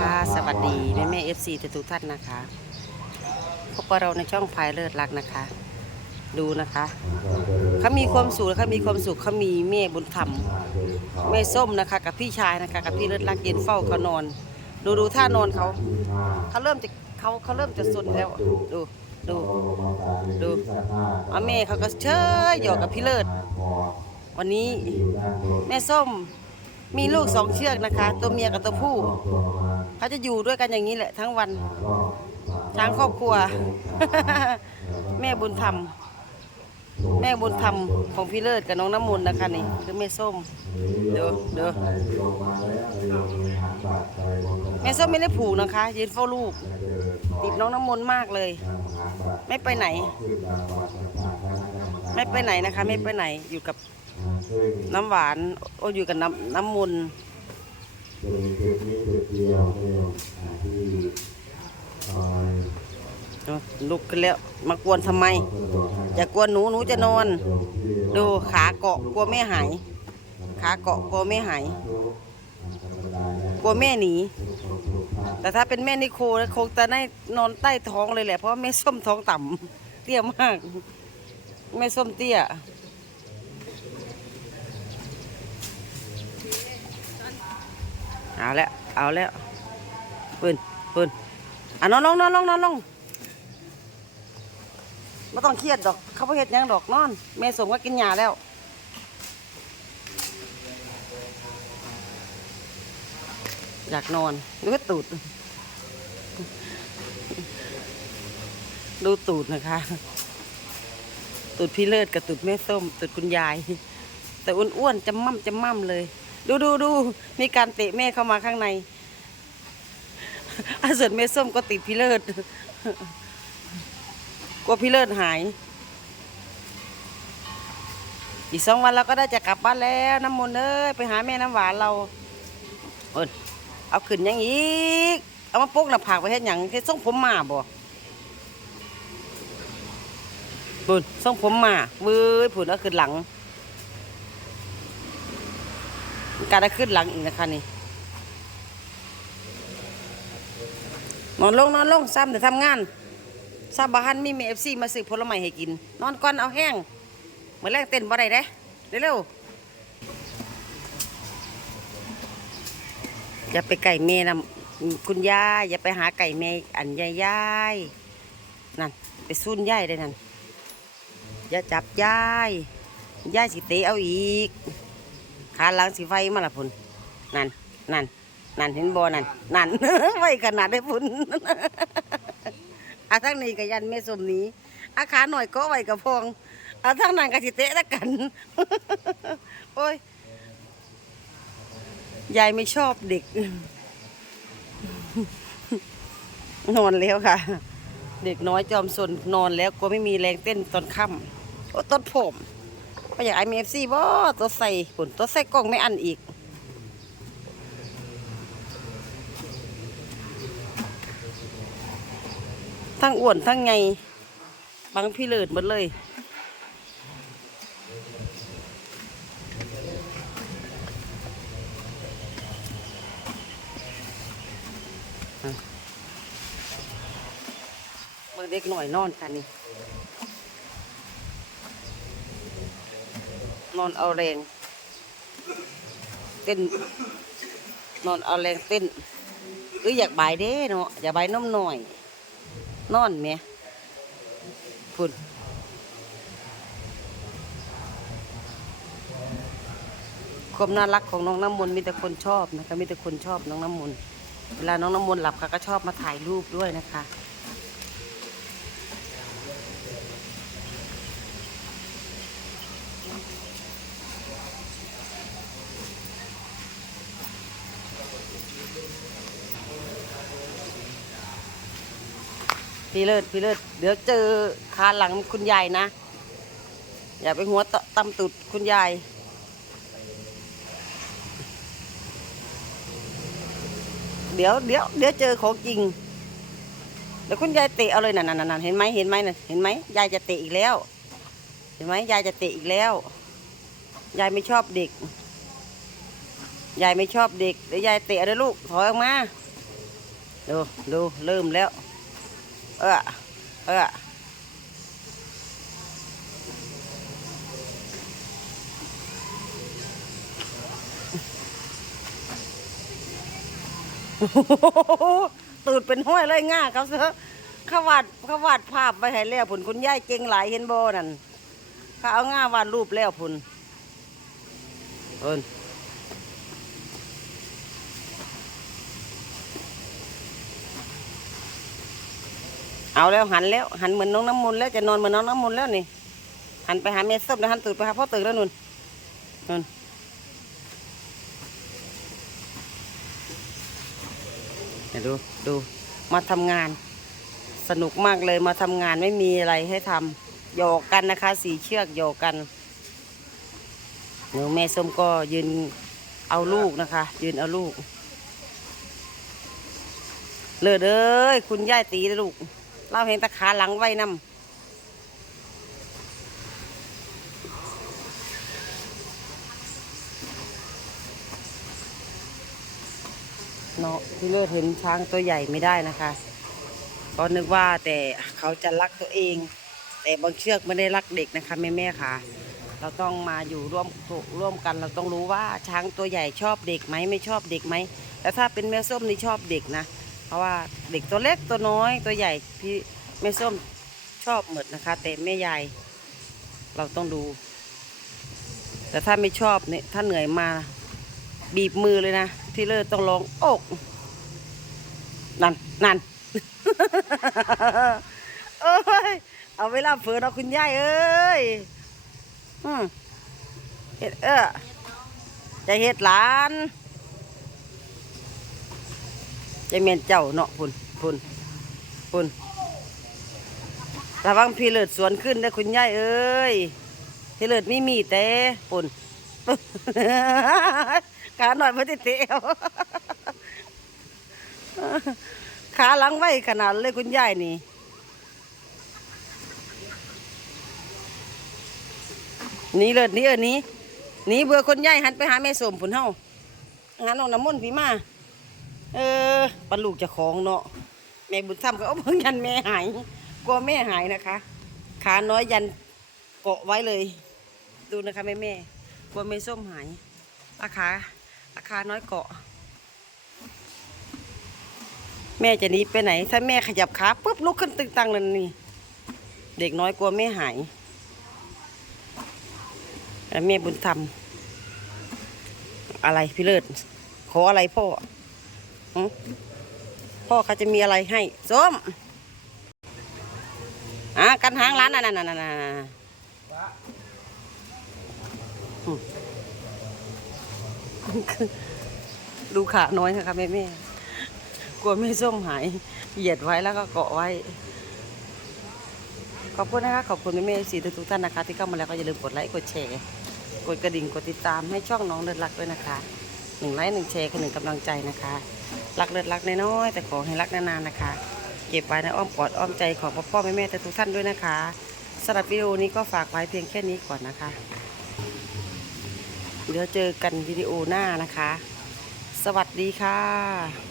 ค่ะ สวัสดีแม่แม่เอฟซีทุกท่านนะคะพบกับเราในช่องพายเลิศรักนะคะ ดูนะคะเขามีความสุขเขามีความสุขเขามีแม่บุญธรรมแม่ส้มนะคะ กับพี่ชายนะคะ กับพี่เลิศรักเย็นเฝ้าเขานอน ดูดูท่านอนเขาเขาเริ่มจะเขาเขาเริ่มจะสุดแล้วดูดูดูอาแม่เขาก็เชยหยอกกับพี่เลิศวันนี้แม่ส้ม มีลูกสองเชือกนะคะ ตัวเมียกับตัวผู้เขาจะอยู่ด้วยกันอย่างนี้แหละทั้งวันทั้งครอบครัว แม่บุญธรรม แม่บุญธรรมของพี่เลิศกับน้องน้ำมนต์นะคะนี่คือแม่ส้มเดี๋ยวเดี๋ยวแม่ส้มไม่ได้ผูกนะคะ ยืนเฝ้าลูก ติดน้องน้ำมนต์มากเลย ไม่ไปไหน ไม่ไปไหนนะคะ ไม่ไปไหนอยู่กับ น้ำหวาน โอ้อยู่กับน้ำน้ำมนต์เอาลุกขึ้นแล้ว มากวนทำไมอย่ากวนหนูหนูจะนอน ดูขาเกาะกลัวแม่หาย ขาเกาะกลัวแม่หาย กลัวแม่หนี แต่ถ้าเป็นแม่นิโคนะคงจะได้นอนใต้ท้องเลยแหละ เพราะว่าแม่ส้มท้องต่ำเตี้ยมาก แม่ส้มเตี้ย เอาแล้ว เอาแล้วปืนปืนอะนอนลงนอนลงนอนลงไม่ต้องเครียดดอก เขาไ่เห็ดยังดอกนอนแม่สมก็กินยาแล้วอยากนอนดูตูด ดูตูดนะคะ ตูดพี่เลิศกับตูดแม่ส้มตูดคุณยาย แต่อ้วนๆจะมั่มจะมั่มเลย ดูดูดูมีการเตะแม่เข้ามาข้างในอาเส่วนแม่ส้มก็ติดพี่เลิศกลัวพี่เลิศหาย อีกสองวันเราก็ได้จะกลับบ้านแล้วน้ำมนต์เอ้ยไปหาแม่น้ำหวานเราเอินเอาขึ้นยังอีก เอามาปกหน้าผากไปเฮ็ดหยังเฮ็ดทรงผมมาบ่ปุ่นทรงผมมาเว้ยผุนเอาขึ้นหลัง การได้ขึ้นหลังอีกนะคะนี่นอนลงนอนลงซ้ำแต่ทำงานซ้ำบ้านมีเมฟซีมาซื้อผลไม้ให้กิน นอนก่อนเอาแห้งเหมือนแรงเต้นบ่ได้เด้เร็วๆอย่าไปไก่เมนะคุณยายอย่าไปหาไก่เมอันยายยายนั่นไปซุ่นยายได้นั่นอย่าจับยายยายสิเตะเอาอีก ขาหลังสีไฟมาละพุ่นนั่นนั่นนั่นเห็นบ่นั่นนั่นไฟขนาดได้พุ่นอาทั้งนี้กับยันแม่สมนี้อาขาหน่อยก็ไว้กับพองอาทั้งนั้นกับสิเตะละกัน โอ้ยยายไม่ชอบเด็ก นอนแล้วค่ะ เด็กน้อยจอมสนนอนแล้วก็ไม่มีแรงเต้นตอนค่ำโอ้ต้นผม ไปอยากไอเมฟซีบ่ตัวใส่ผลตัวใส่กล้องไม่อันอีกทั้งอ้วนทั้งไงบางพี่เลิศหมดเลยเมื่อเด็กหน่อยนอนกันนี่ นอนเอาแรงเต้นนอนเอาแรงเต้นเอ้ยอยากบายเด้เนาะอยากบายน้มหน่อย นอนไหมพุ่นความน่ารักของน้องน้ำมนต์มีแต่คนชอบนะคะมีแต่คนชอบน้องน้ำมนต์เวลาน้องน้ำมนต์หลับค่ะก็ชอบมาถ่ายรูปด้วยนะคะ พี่เลิศพี่เลิศเดี๋ยวเจอคาหลังคุณยายนะ อย่าไปหัวตตำตุดคุณยายเดี๋ยวเดี๋ยวเดี๋ยวเจอของจริงเดี๋ยวคุณยายเตะเอาเลยนั่นนั่นนั่นเห็นไหมเห็นไหมน่ะเห็นไหมยายจะเตะอีกแล้ว เห็นไหมยายจะเตะอีกแล้วยายไม่ชอบเด็กยายไม่ชอบเด็กเดี๋ยวยายเตะเลยลูกถอยออกมาดูดูเริ่มแล้ว เออเออตูดเป็นห้อยเลยง่าเขาเสือขาวาดขาวาดภาพไปให้แล้วผุนคุณยายเก่งหลายเห็นโบนั่นเขาเอาง่าวาดรูปแล้วผุนเอิน เอาแล้วหันแล้วหันเหมือนน้องน้ำมนต์แล้วจะนอนเหมือนน้องน้ำมนต์แล้วนี่หันไปหาเมสส้มแล้วหันตูดไปหาพ่อตื่นแล้วนุ่นนุ่นเนี่ยดูดูมาทำงาน สนุกมากเลยมาทำงานไม่มีอะไรให้ทำโยกกันนะคะ สีเชือกโยกกันหนูแม่ส้มก็ยืนเอาลูกนะคะ ยืนเอาลูก เลิศเอ้ยคุณย่ายตีนะลูก เล่าเห็นตะขาหลังไว้น้ำเนาะที่เลิศเห็นช้างตัวใหญ่ไม่ได้นะคะ ก็นึกว่าแต่เขาจะรักตัวเอง แต่บางเชือกไม่ได้รักเด็กนะคะแม่แม่ๆค่ะ เราต้องมาอยู่ร่วมร่วมกันเราต้องรู้ว่าช้างตัวใหญ่ชอบเด็กไหมไม่ชอบเด็กไหมแต่ถ้าเป็นแม่ส้มนี่ชอบเด็กนะ ราะว่าเด็กตัวเล็กตัวน้อยตัวใหญ่พี่แม่ส้มชอบหมดนะคะ แต่แม่ยายเราต้องดู แต่ถ้าไม่ชอบเนี่ยถ้าเหนื่อยมา บีบมือเลยนะที่เลิศต้องลองอกนั่นนั่นเอ้ยเอาเวลาเฟือเราคุณยายเอ้ยอืมเฮ็ดเออจะเฮ็ดหลาน จะเมียนเจ้าเนาะพุ่นพุ่นพุ่นระวังพี่เลิศสวนขึ้นได้คุณยายเอ้ยพี่เลิศมีมีแต่พุ่นขาหน่อยเพื่อติเตวขาหลังไว้ขนาดเลยคุณยายนี่นี่เลยหนี่เออนี้นี่เบื่อคนยายหันไปหาแม่สมผุนเฮาหาน้องน้ำมนต์พี่มา เออปันลูกจะของเนาะแม่บุญธรรมก็เอาเพิ่งยันแม่หายกลัวแม่หายนะคะ ขาน้อยยันเกาะไว้เลย ดูนะคะแม่แม่กลัวแม่ส้มหายอาขาอาขาน้อยเกาะ แม่จะหนีไปไหน ถ้าแม่ขยับขาปุ๊บลุกขึ้นตึงตังเลยนี่ เด็กน้อยกลัวแม่หายแแม่บุญธรรมอะไรพี่เลิศขออะไรพ่อ พ่อเขาจะมีอะไรให้ส้มอะกันหางร้านนั่นนั่นนั่นนั่นหึดูขาน้อยนะคะแม่แม่ๆกลัวไม่ส้มหาย เหยียดไว้แล้วก็เกาะไว้ ขอบคุณนะคะ ขอบคุณแม่ๆสีทุกท่านนะคะ ที่เข้ามาแล้วก็อย่าลืมกดไลค์กดแชร์ กดกระดิ่งกดติดตามให้ช่องน้องเลิศรักด้วยนะคะหนึ่งไลค์หนึ่งแชร์คือหนึ่งกำลังใจนะคะ รักเลิศรักน้อยๆแต่ขอให้รักนานๆนะคะ เก็บไว้ในอ้อมกอดอ้อมใจของพ่อพ่อแม่แม่ทุกท่านด้วยนะคะสำหรับวิดีโอนี้ก็ฝากไว้เพียงแค่นี้ก่อนนะคะ เดี๋ยวเจอกันวิดีโอหน้านะคะ สวัสดีค่ะ